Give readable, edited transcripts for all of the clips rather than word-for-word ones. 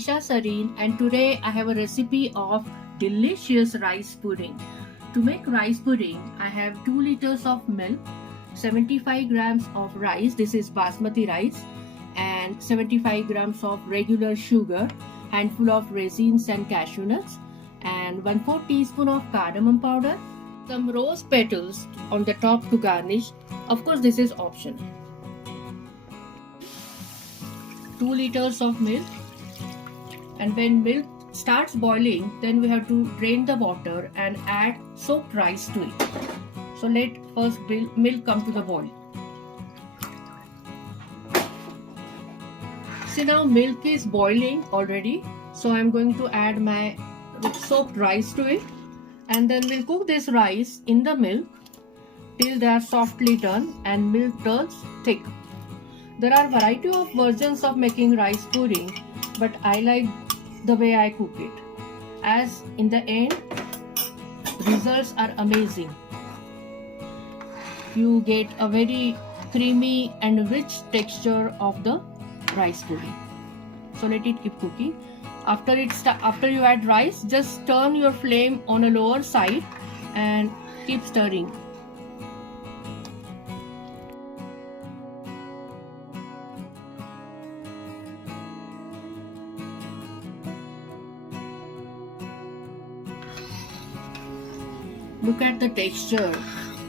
Nisha Sareen, and today I have a recipe of delicious rice pudding. To make rice pudding, I have 2 liters of milk, 75 grams of rice, this is basmati rice, and 75 grams of regular sugar, handful of raisins and cashew nuts, and 1/4 teaspoon of cardamom powder, some rose petals on the top to garnish. Of course, this is optional. 2 liters of milk, and when milk starts boiling, then we have to drain the water and add soaked rice to it. So let first milk come to the boil. See, now milk is boiling already, so I'm going to add my soaked rice to it, and then we'll cook this rice in the milk till they are softly done and milk turns thick. There are variety of versions of making rice pudding, but I like the way I cook it, as in the end results are amazing. You get a very creamy and rich texture of the rice pudding. So let it keep cooking. After you add rice, just turn your flame on a lower side and keep stirring. Look at the texture.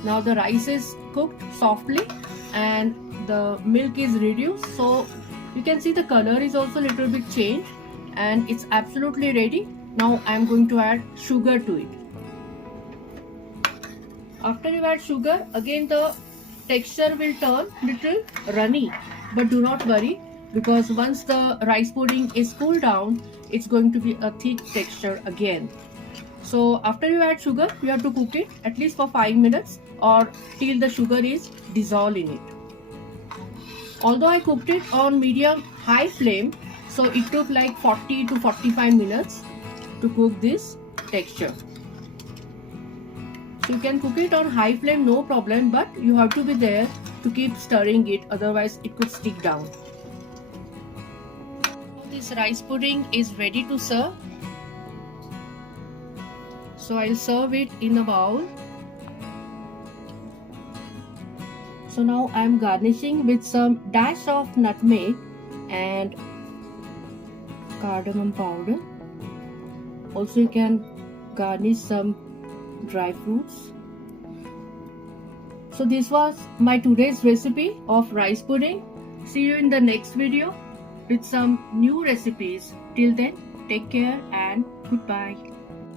Now the rice is cooked softly and the milk is reduced, so you can see the color is also a little bit changed, and it's absolutely ready. Now I am going to add sugar to it. After you add sugar, again the texture will turn little runny, but do not worry, because once the rice pudding is cooled down, it's going to be a thick texture again. So after you add sugar, you have to cook it at least for 5 minutes or till the sugar is dissolved in it. Although I cooked it on medium high flame, so it took like 40 to 45 minutes to cook this texture. So you can cook it on high flame, no problem, but you have to be there to keep stirring it, otherwise it could stick down. This rice pudding is ready to serve. So I'll serve it in a bowl. So now I'm garnishing with some dash of nutmeg and cardamom powder. Also you can garnish some dry fruits. So this was my today's recipe of rice pudding. See you in the next video with some new recipes. Till then, take care and goodbye.